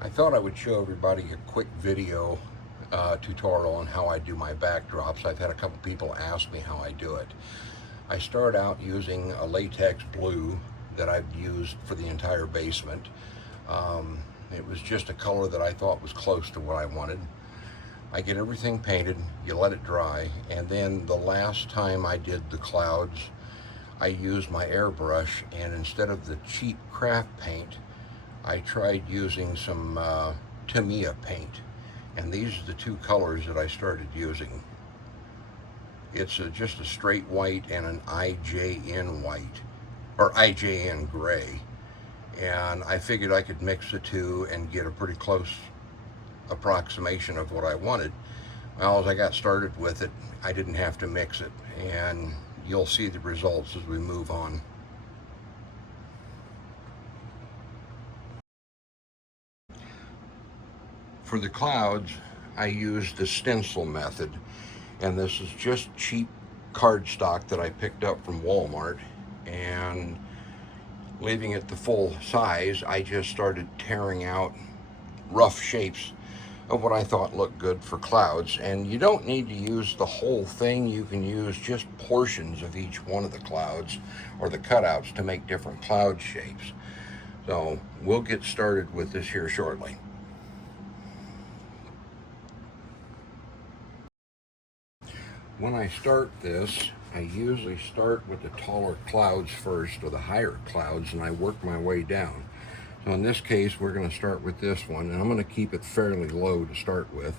I thought I would show everybody a quick video tutorial on how I do my backdrops. I've had a couple people ask me how I do it. I start out using a latex blue that I've used for the entire basement. It was just a color that I thought was close to what I wanted. I get everything painted, you let it dry, and then the last time I did the clouds, I used my airbrush, and instead of the cheap craft paint, I tried using some Tamiya paint, and these are the two colors that I started using. It's just a straight white and an IJN white, or IJN gray, and I figured I could mix the two and get a pretty close approximation of what I wanted. Well, as I got started with it, I didn't have to mix it, and you'll see the results as we move on. For the clouds, I used the stencil method, and this is just cheap cardstock that I picked up from Walmart, and leaving it the full size, I just started tearing out rough shapes of what I thought looked good for clouds. And you don't need to use the whole thing. You can use just portions of each one of the clouds or the cutouts to make different cloud shapes. So we'll get started with this here shortly. When I start this, I usually start with the taller clouds first, or the higher clouds, and I work my way down. So in this case, we're going to start with this one, and I'm going to keep it fairly low to start with.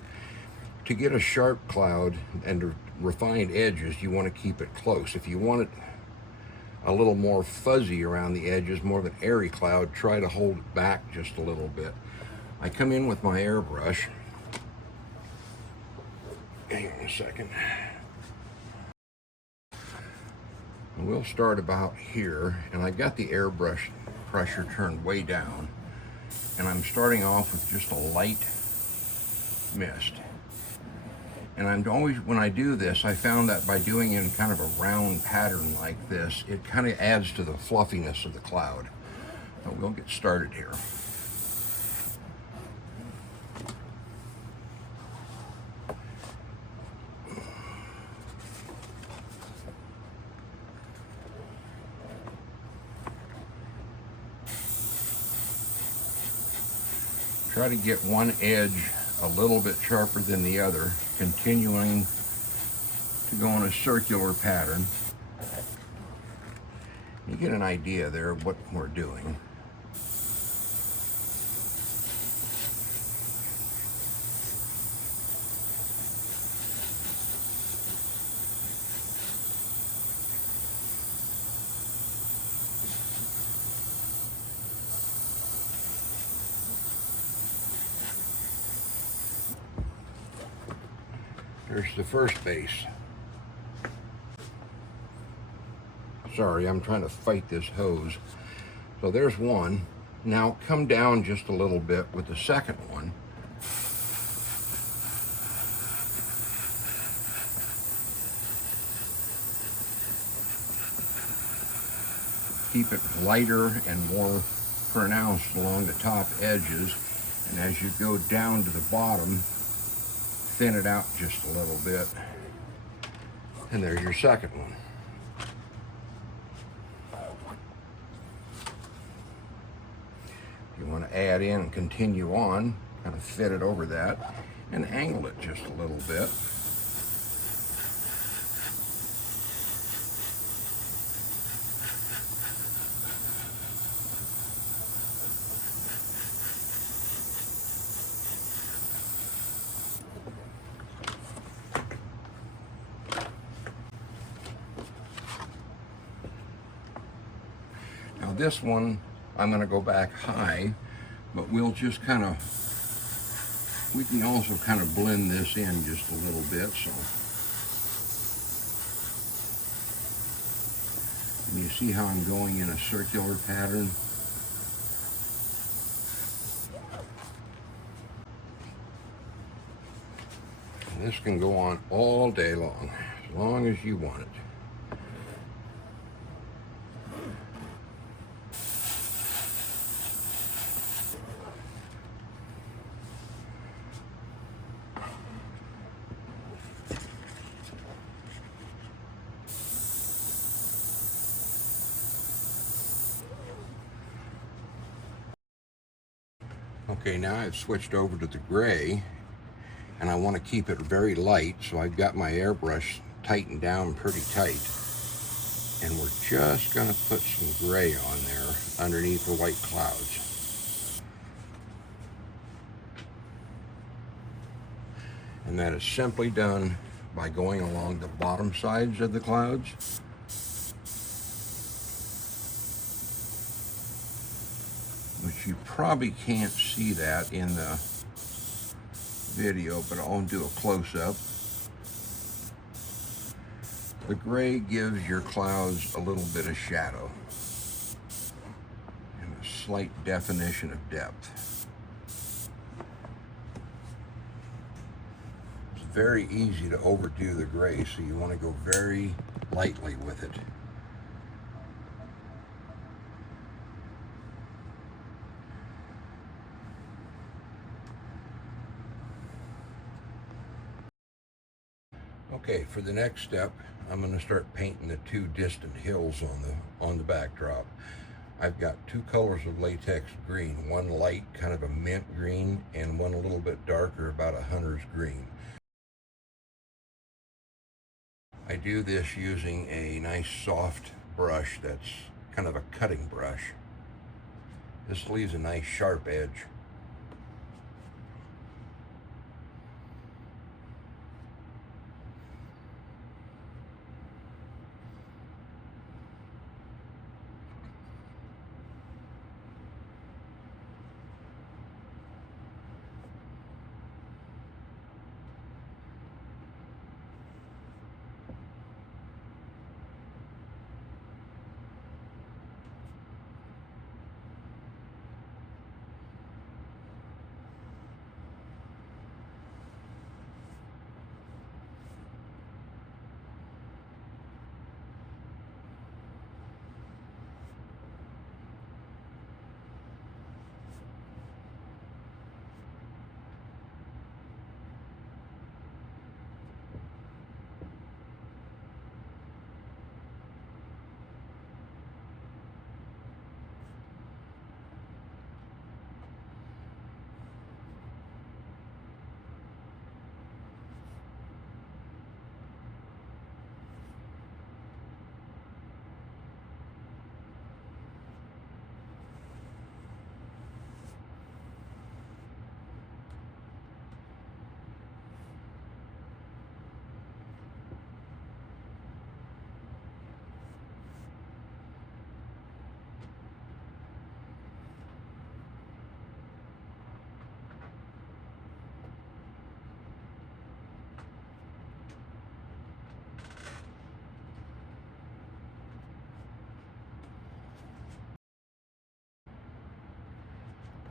To get a sharp cloud and refined edges, you want to keep it close. If you want it a little more fuzzy around the edges, more of an airy cloud, try to hold it back just a little bit. I come in with my airbrush. Hang on a second. We'll start about here, and I got the airbrush pressure turned way down, and I'm starting off with just a light mist. And I'm always, when I do this, I found that by doing it in kind of a round pattern like this, it kind of adds to the fluffiness of the cloud. So we'll get started here. Try to get one edge a little bit sharper than the other, continuing to go in a circular pattern. You get an idea there of what we're doing. There's the first base. Sorry, I'm trying to fight this hose. So there's one. Now come down just a little bit with the second one. Keep it lighter and more pronounced along the top edges. And as you go down to the bottom, thin it out just a little bit. And there's your second one. You want to add in and continue on, kind of fit it over that, and angle it just a little bit. Now this one, I'm going to go back high, but we'll just kind of, we can also kind of blend this in just a little bit. So, and you see how I'm going in a circular pattern? And this can go on all day long as you want it. Okay, now I've switched over to the gray, and I want to keep it very light, so I've got my airbrush tightened down pretty tight. And we're just going to put some gray on there underneath the white clouds. And that is simply done by going along the bottom sides of the clouds. Which you probably can't see that in the video, but I'll do a close-up. The gray gives your clouds a little bit of shadow and a slight definition of depth. It's very easy to overdo the gray, so you want to go very lightly with it. Okay, for the next step, I'm going to start painting the two distant hills on the backdrop. I've got two colors of latex green, one light, kind of a mint green, and one a little bit darker, about a hunter's green. I do this using a nice soft brush that's kind of a cutting brush. This leaves a nice sharp edge.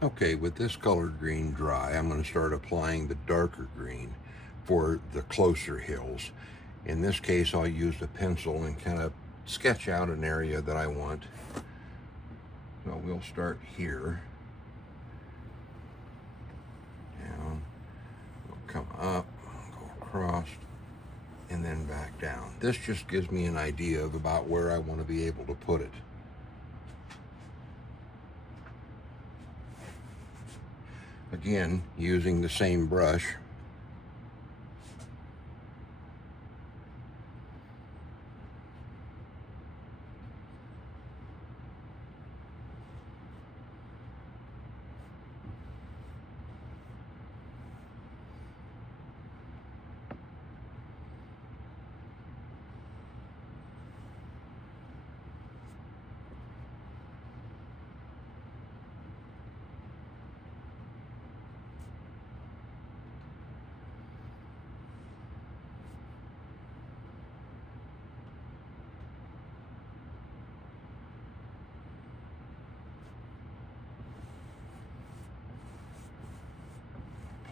Okay, with this colored green dry, I'm going to start applying the darker green for the closer hills. In this case, I'll use the pencil and kind of sketch out an area that I want. So we'll start here. Down, we'll come up, go across, and then back down. This just gives me an idea of about where I want to be able to put it. Again, using the same brush.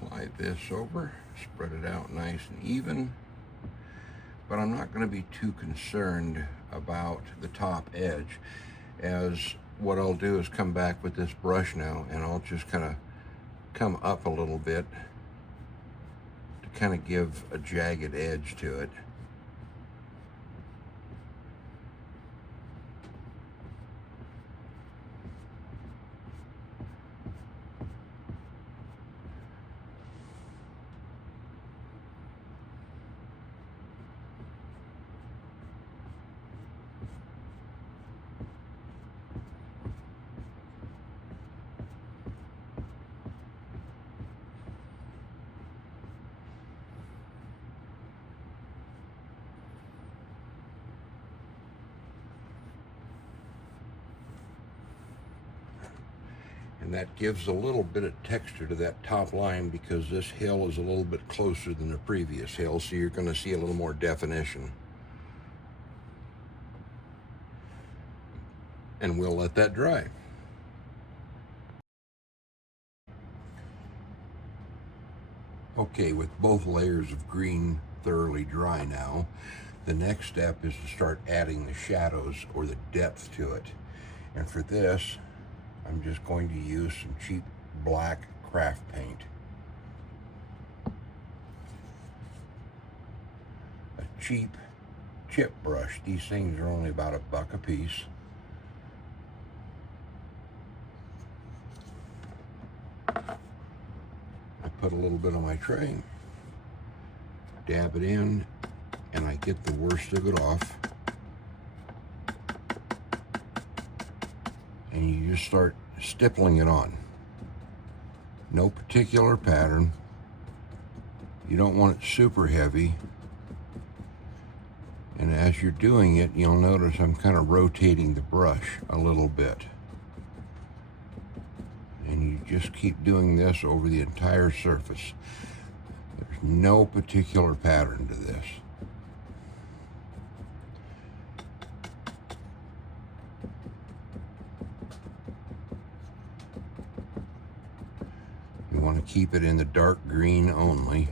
Apply this over, spread it out nice and even, but I'm not going to be too concerned about the top edge, as what I'll do is come back with this brush now and I'll just kind of come up a little bit to kind of give a jagged edge to it. And that gives a little bit of texture to that top line because this hill is a little bit closer than the previous hill, so you're going to see a little more definition. And we'll let that dry. Okay, with both layers of green thoroughly dry now, the next step is to start adding the shadows or the depth to it. And for this, I'm just going to use some cheap black craft paint. A cheap chip brush. These things are only about $1 a piece. I put a little bit on my tray, dab it in, and I get the worst of it off. And you just start stippling it on. No particular pattern. You don't want it super heavy. And as you're doing it, you'll notice I'm kind of rotating the brush a little bit. And you just keep doing this over the entire surface. There's no particular pattern to this. You want to keep it in the dark green only.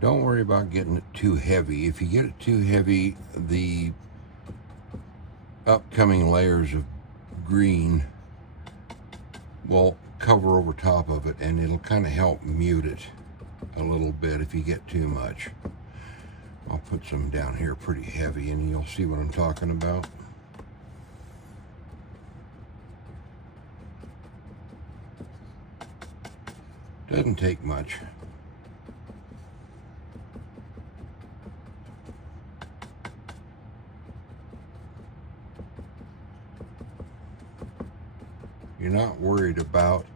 Don't worry about getting it too heavy. If you get it too heavy, the upcoming layers of green will cover over top of it, and it'll kind of help mute it a little bit if you get too much. I'll put some down here pretty heavy and you'll see what I'm talking about. Doesn't take much. You're not worried about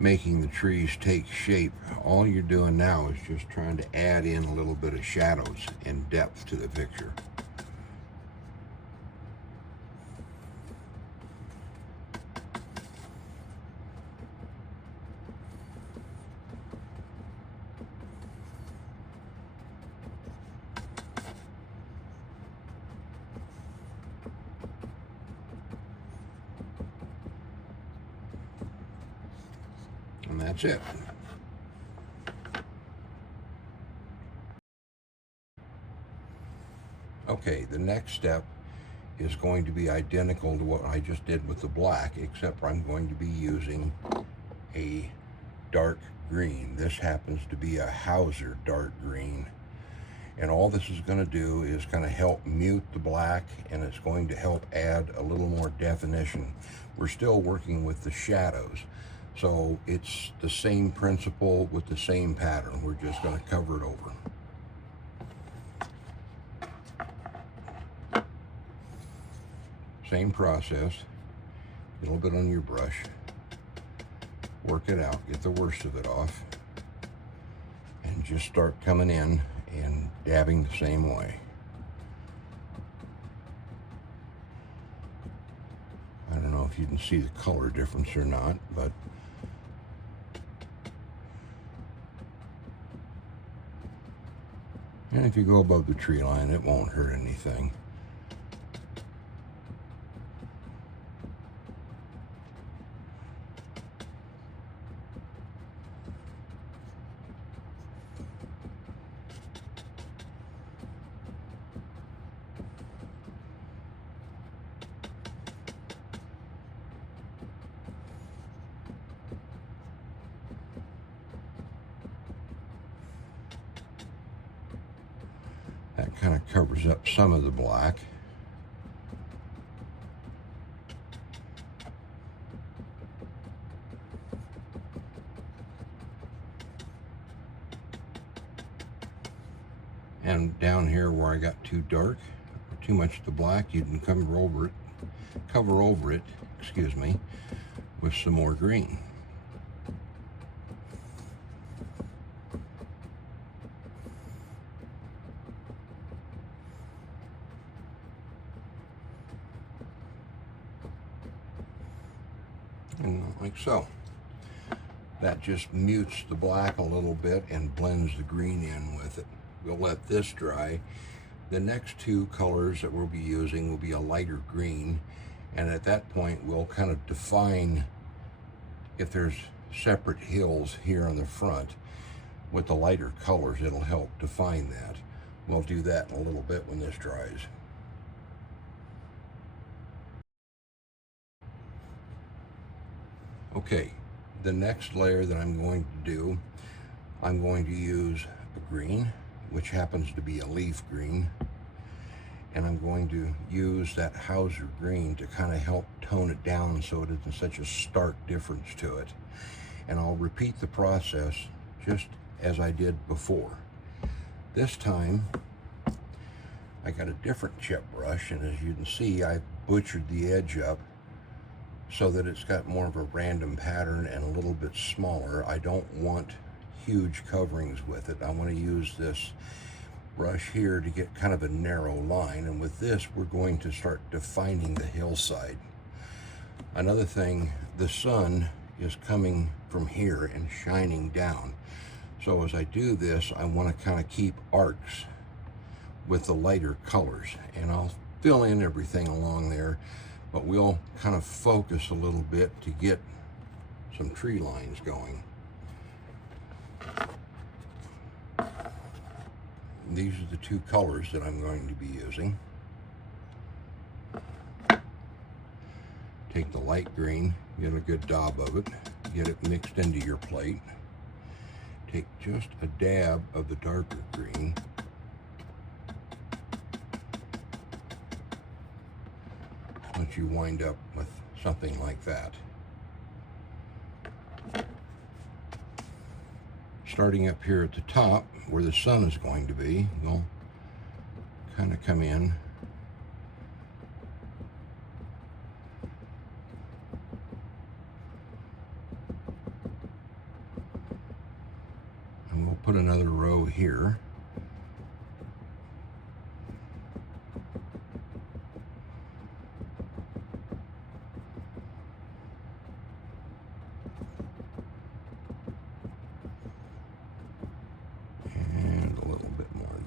making the trees take shape. All you're doing now is just trying to add in a little bit of shadows and depth to the picture. And that's it. Okay, the next step is going to be identical to what I just did with the black, except I'm going to be using a dark green. This happens to be a Hauser dark green. And all this is going to do is kind of help mute the black, and it's going to help add a little more definition. We're still working with the shadows. So it's the same principle with the same pattern. We're just going to cover it over. Same process. Get a little bit on your brush. Work it out. Get the worst of it off. And just start coming in and dabbing the same way. I don't know if you can see the color difference or not, but and if you go above the tree line, it won't hurt anything. That kind of covers up some of the black. And down here where I got too dark, or too much of the black, you can cover over it, excuse me, with some more green. And like so. That just mutes the black a little bit and blends the green in with it. We'll let this dry. The next two colors that we'll be using will be a lighter green, and at that point we'll kind of define if there's separate hills here on the front. With the lighter colors, it'll help define that. We'll do that in a little bit when this dries. Okay, the next layer that I'm going to do, I'm going to use a green, which happens to be a leaf green, and I'm going to use that Hauser green to kind of help tone it down so it isn't such a stark difference to it. And I'll repeat the process just as I did before. This time I got a different chip brush, and as you can see, I butchered the edge up so that it's got more of a random pattern and a little bit smaller. I don't want huge coverings with it. I want to use this brush here to get kind of a narrow line, and with this we're going to start defining the hillside. Another thing, the sun is coming from here and shining down. So as I do this, I want to kind of keep arcs with the lighter colors, and I'll fill in everything along there, but we'll kind of focus a little bit to get some tree lines going. These are the two colors that I'm going to be using. Take the light green, get a good daub of it, get it mixed into your plate. Take just a dab of the darker green. Once you wind up with something like that. Starting up here at the top, where the sun is going to be, we'll kind of come in and we'll put another row here.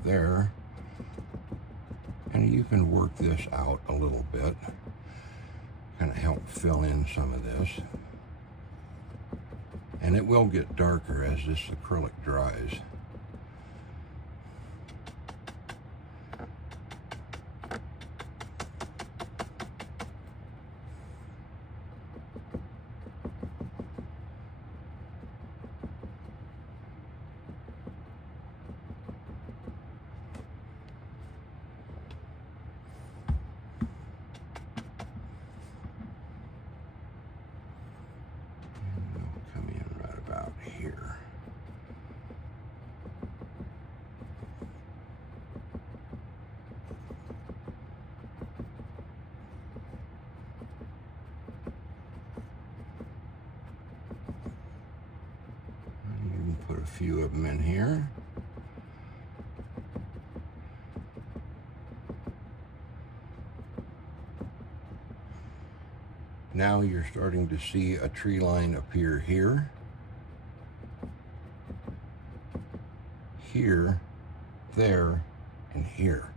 There, and you can work this out a little bit, kind of help fill in some of this, and it will get darker as this acrylic dries. Here. You can put a few of them in here. Now you're starting to see a tree line appear here. Here, there, and here.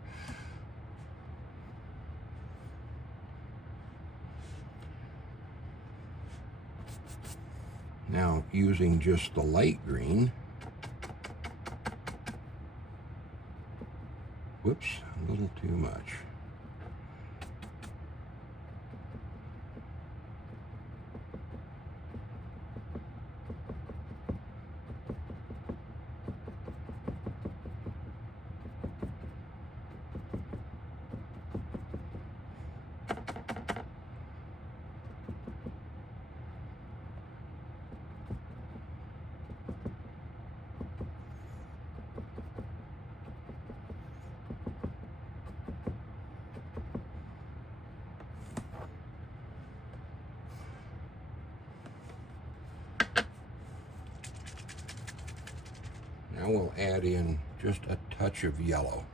Now, using just the light green, whoops, a little too much. Now we'll add in just a touch of yellow,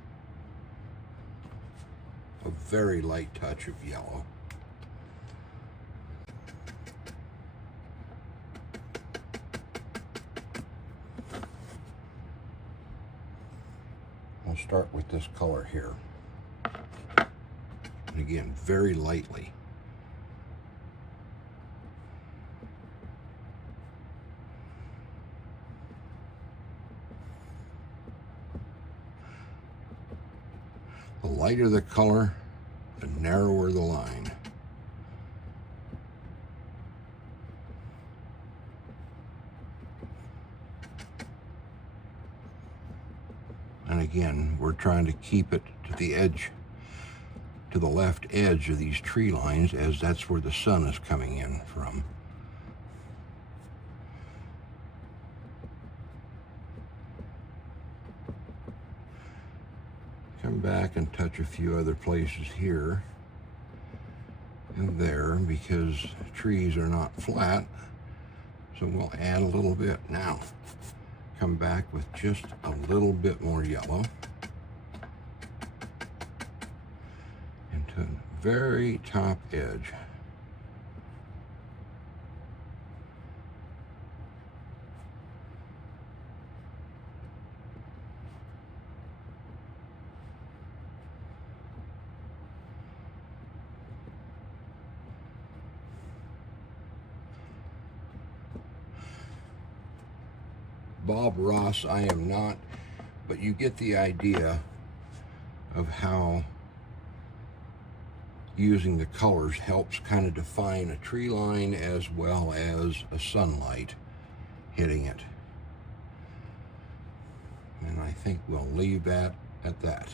a very light touch of yellow. start with this color here. And again, very lightly. The lighter the color, the narrower the line. And again, we're trying to keep it to the edge, to the left edge of these tree lines, as that's where the sun is coming in from. Come back and touch a few other places here and there, because trees are not flat, so we'll add a little bit. Now come back with just a little bit more yellow into the very top edge. Bob Ross I am not, but you get the idea of how using the colors helps kind of define a tree line as well as a sunlight hitting it. And I think we'll leave that at that.